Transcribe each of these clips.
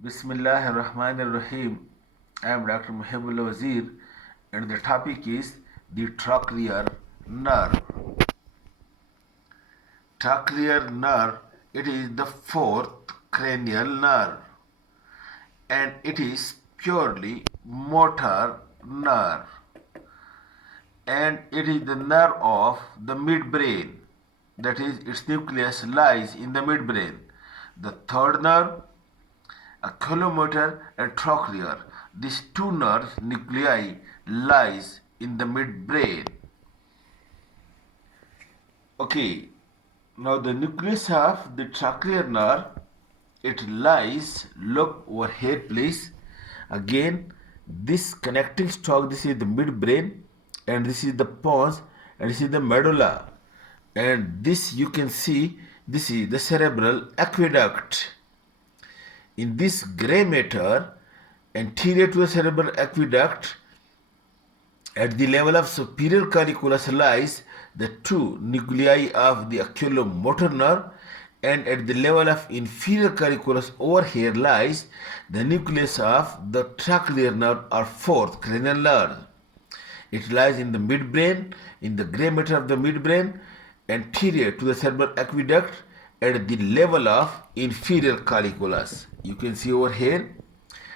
Bismillahir Rahmanir Rahim. I am Dr. Mohibullah Wazir, and the topic is the trochlear nerve. Trochlear nerve, it is the fourth cranial nerve, and it is purely motor nerve, and it is the nerve of the midbrain. That is, its nucleus lies in the midbrain. The third nerve, oculomotor and trochlear. These two nerve nuclei lies in the midbrain. Okay, now the nucleus of the trochlear nerve, it lies, look over here please. Again, this connecting stalk, this is the midbrain, and this is the pons, and this is the medulla. And this you can see, this is the cerebral aqueduct. In this gray matter, anterior to the cerebral aqueduct, at the level of superior colliculus lies the two nuclei of the oculomotor nerve, and at the level of inferior colliculus over here lies the nucleus of the trochlear nerve or fourth cranial nerve. It lies in the midbrain, in the gray matter of the midbrain, anterior to the cerebral aqueduct, at the level of inferior colliculus. You can see over here,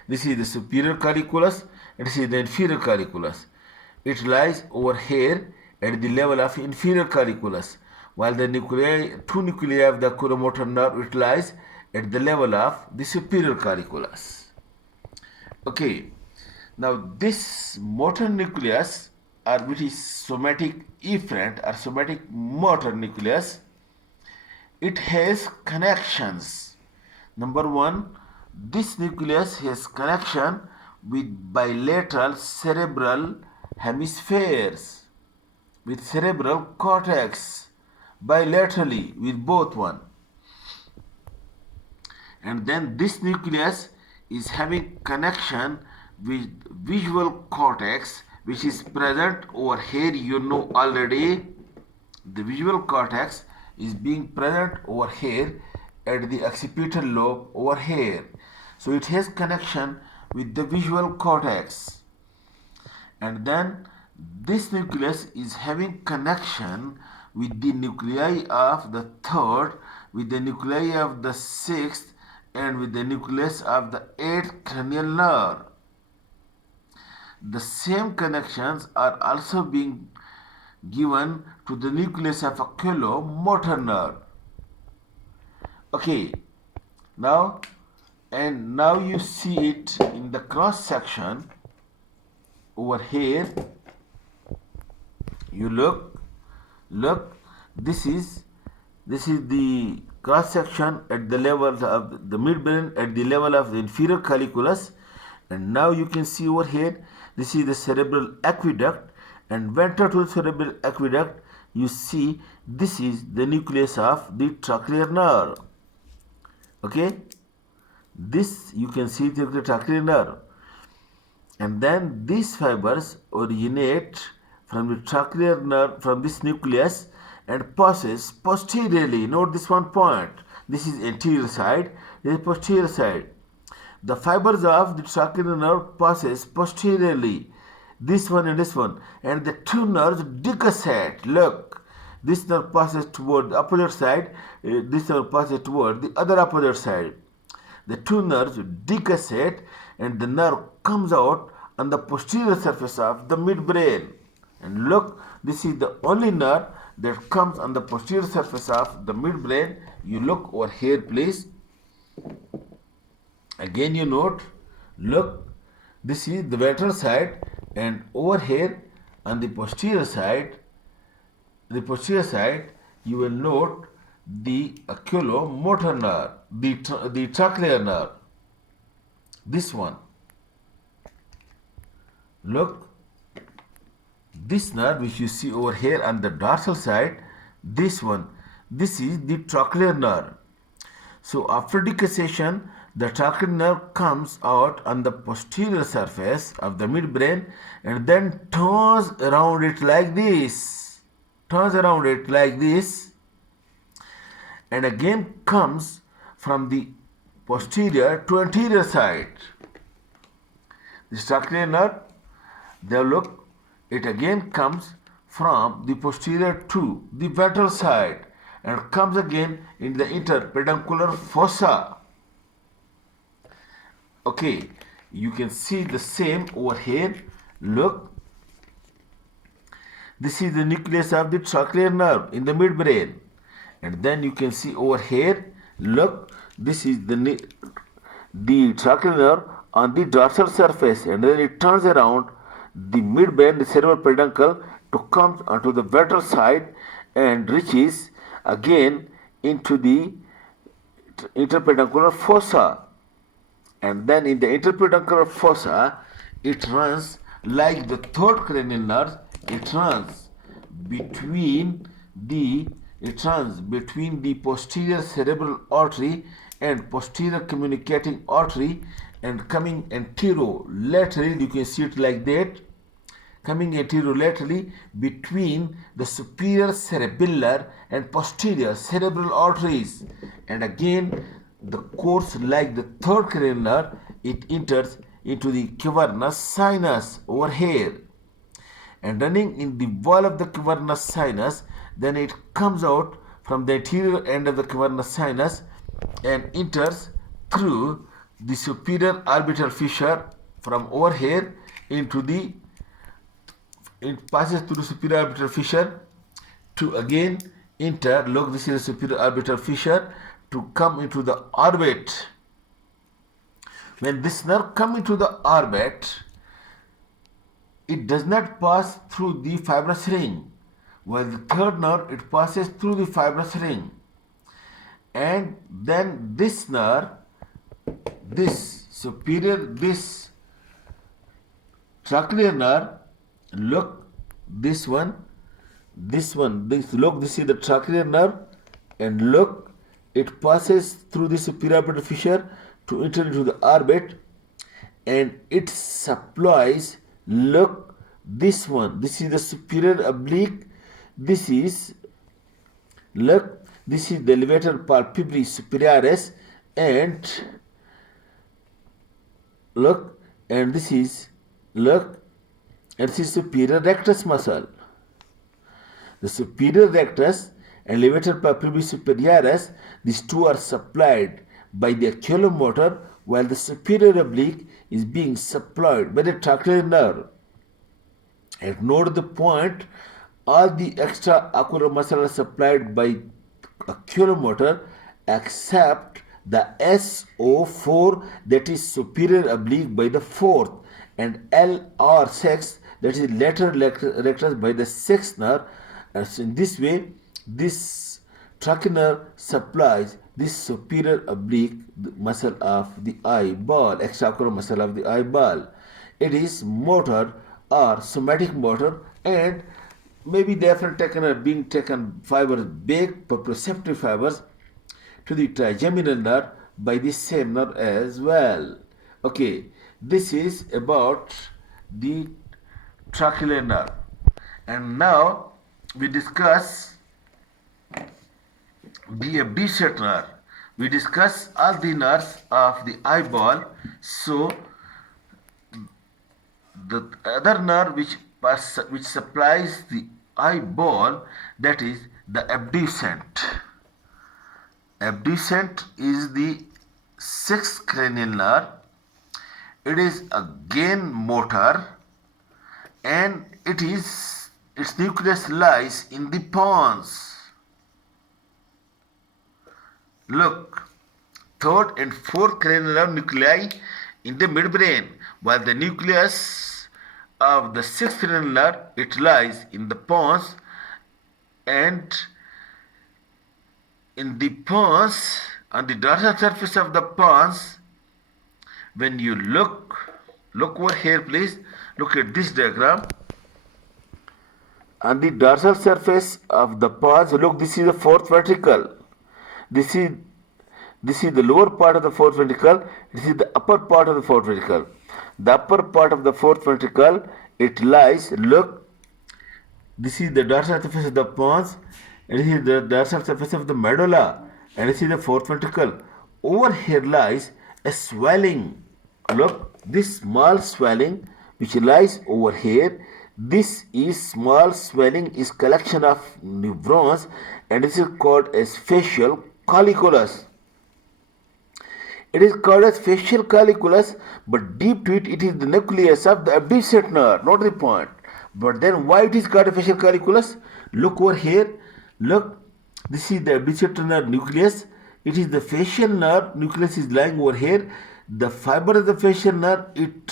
this is the superior colliculus and this is the inferior colliculus. It lies over here at the level of inferior colliculus, while the two nuclei of the oculomotor nerve, it lies at the level of the superior colliculus. Okay, now this motor nucleus, or which is somatic efferent or somatic motor nucleus, it has connections. Number one, this nucleus has connection with bilateral cerebral hemispheres, with cerebral cortex, bilaterally with both one. And then this nucleus is having connection with visual cortex, which is present over here. You know already, the visual cortex is being present over here at the occipital lobe over here. So it has connection with the visual cortex. And then this nucleus is having connection with the nuclei of the third, with the nuclei of the sixth, and with the nucleus of the eighth cranial nerve. The same connections are also being given to the nucleus of oculomotor nerve. Okay, now you see it in the cross section over here. You look, this is the cross section at the level of the midbrain, at the level of the inferior colliculus. And now you can see over here, this is the cerebral aqueduct, and ventral to the cerebral aqueduct, you see this is the nucleus of the trochlear nerve. Okay, this you can see the trochlear nerve, and then these fibers originate from the trochlear nerve, from this nucleus, and passes posteriorly. Note this one point. This is anterior side, this is posterior side. The fibers of the trochlear nerve passes posteriorly, this one and this one, and the two nerves decussate. Look, this nerve passes toward the opposite side, this nerve passes toward the other opposite side. The two nerves decussate, and the nerve comes out on the posterior surface of the midbrain. And look, this is the only nerve that comes on the posterior surface of the midbrain. You look over here please. Again you note, look, this is the ventral side, and over here on the posterior side, you will note the oculomotor nerve, the trochlear nerve, this one. Look, this nerve which you see over here on the dorsal side, this one, this is the trochlear nerve. So after decussation, the trochlear nerve comes out on the posterior surface of the midbrain and then turns around it like this, and again comes from the posterior to anterior side. This trochlear nerve, now look, it again comes from the posterior to the ventral side and comes again in the interpeduncular fossa. Okay, you can see the same over here. Look, this is the nucleus of the trochlear nerve in the midbrain. And then you can see over here, look, this is the trochlear nerve on the dorsal surface, and then it turns around the midbrain, the cerebral peduncle, to come onto the ventral side and reaches again into the interpeduncular fossa. And then in the interpeduncular fossa, it runs like the third cranial nerve. It runs between the posterior cerebral artery and posterior communicating artery, and coming anterolaterally, you can see it like that, coming anterolaterally between the superior cerebellar and posterior cerebral arteries. And again, the course like the third cranial nerve, it enters into the cavernous sinus over here, and running in the wall of the cavernous sinus, then it comes out from the anterior end of the cavernous sinus and enters through the superior orbital fissure from over here into the, it passes through the superior orbital fissure to again enter, look, this is the superior orbital fissure, to come into the orbit. When this nerve comes into the orbit, it does not pass through the fibrous ring, while the third nerve, it passes through the fibrous ring. And then this nerve, this trochlear nerve, look, this look, this is the trochlear nerve, and look, it passes through the superior orbital fissure to enter into the orbit, and it supplies, look, this is the superior oblique, this is, look, this is the levator palpebrae superioris, and look, and this is, look, and this is superior rectus muscle. The superior rectus and levator palpebrae superioris, these two are supplied by the oculomotor, while the superior oblique is being supplied by the trochlear nerve. And note the point, all the extra ocular muscle are supplied by oculomotor except the SO4, that is superior oblique, by the fourth, and LR6, that is lateral rectus, by the sixth nerve. And so in this way, this trochlear nerve supplies this superior oblique muscle of the eyeball, extraocular muscle of the eyeball. It is motor or somatic motor, and maybe they are being taken fibers, big proprioceptive fibers, to the trigeminal nerve by the same nerve as well. Okay, this is about the trochlear nerve. And now we discuss the abducent nerve. We discuss all the nerves of the eyeball. So the other nerve which supplies the eyeball, that is the abducent. Abducent is the sixth cranial nerve. It is again motor, and its nucleus lies in the pons. Look, third and fourth cranial nerve nuclei in the midbrain, while the nucleus of the sixth cranial nerve, it lies in the pons, and in the pons, on the dorsal surface of the pons, when you look over here, please look at this diagram. On the dorsal surface of the pons, look, this is the fourth ventricle. This is the lower part of the fourth ventricle. This is the upper part of the fourth ventricle. The upper part of the fourth ventricle, it lies, look, this is the dorsal surface of the pons, and this is the dorsal surface of the medulla, and this is the fourth ventricle. over here lies a swelling. Look, this small swelling which lies over here, this is small swelling is collection of neurons and this is called as facial colliculus. It is called as facial colliculus, but deep to it, it is the nucleus of the abducent nerve, not the point. But then why it is called a facial colliculus? Look over here. Look, this is the abducent nerve nucleus. It is the facial nerve nucleus is lying over here. The fiber of the facial nerve, it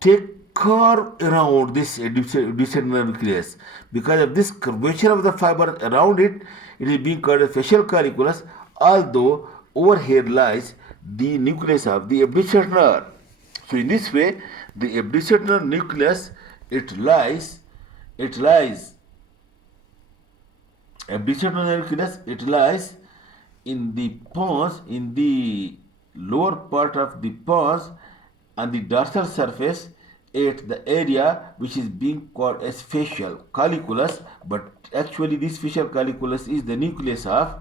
take curve around this abducent nerve nucleus. Because of this curvature of the fiber around it, it is being called a facial colliculus, although over here lies the nucleus of the abducent nerve. So in this way, the abducent nerve nucleus, it lies, abducent nerve nucleus, it lies in the pons, in the lower part of the pons, on the dorsal surface at the area which is being called as facial colliculus, but actually this facial colliculus is the nucleus of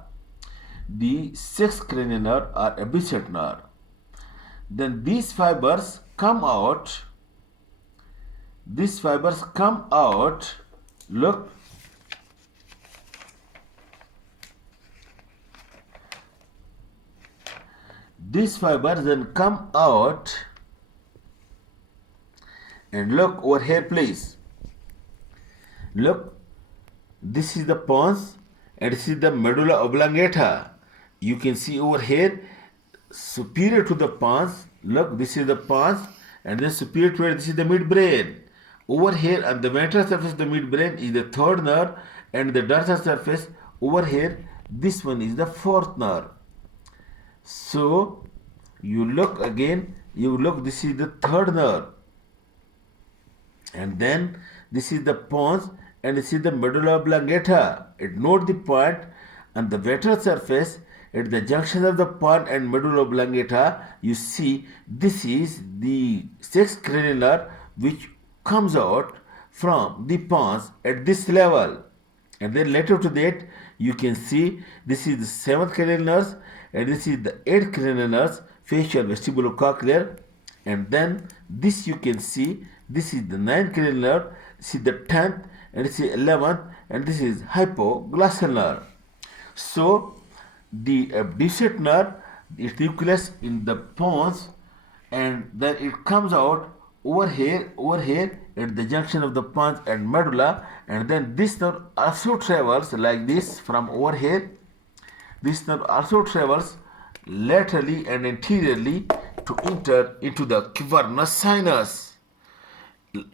the sixth cranial nerve or abducent nerve. Then these fibers come out. Look, these fibers then come out, and look over here please. Look, this is the pons and this is the medulla oblongata. You can see over here, superior to the pons, look, this is the pons, and then superior to it, this is the midbrain. Over here on the ventral surface of the midbrain is the third nerve, and the dorsal surface over here, this one is the fourth nerve. So you look again, this is the third nerve, and then this is the pons and this is the medulla oblongata. Note the point on the ventral surface at the junction of the pons and medulla oblongata. You see this is the sixth cranial nerve which comes out from the pons at this level, and then later to that you can see this is the seventh cranial nerve and this is the eighth cranial nerve, facial vestibulocochlear, and then this you can see this is the ninth cranial nerve, this is the 10th, and this is 11th, and this is hypoglossal nerve. So the abducent nerve, its nucleus in the pons, and then it comes out over here at the junction of the pons and medulla, and then this nerve also travels like this from over here. This nerve also travels laterally and anteriorly to enter into the cavernous sinus.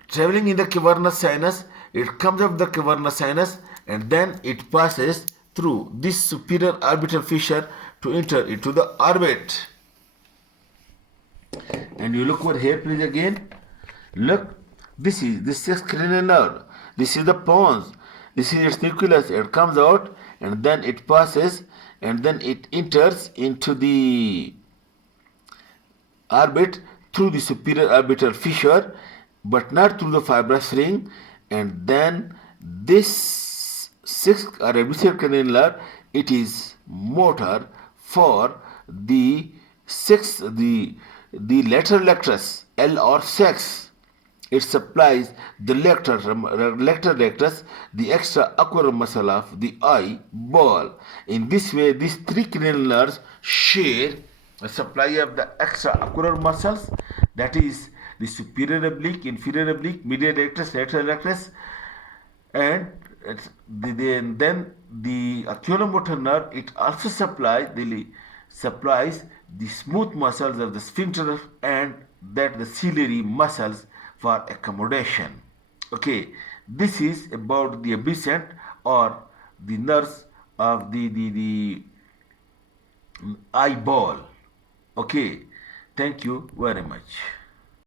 Traveling in the cavernous sinus, it comes up the cavernous sinus and then it passes through this superior orbital fissure to enter into the orbit. And you look over here please again. Look, this is the sixth cranial nerve. This is the pons. This is its nucleus. It comes out and then it passes and then it enters into the orbit through the superior orbital fissure, but not through the fibrous ring. And then this sixth or abducent cranial nerve, it is motor for the lateral rectus, L or sex. It supplies the lateral rectus, the extra ocular muscle of the eyeball. In this way, these three cranial nerves share a supply of the extra ocular muscles, that is the superior oblique, inferior oblique, medial rectus, lateral rectus, and then the oculomotor nerve, it also supplies the smooth muscles of the sphincter and that the ciliary muscles for accommodation. Okay, this is about the abducent or the nerves of the eyeball. Okay, thank you very much.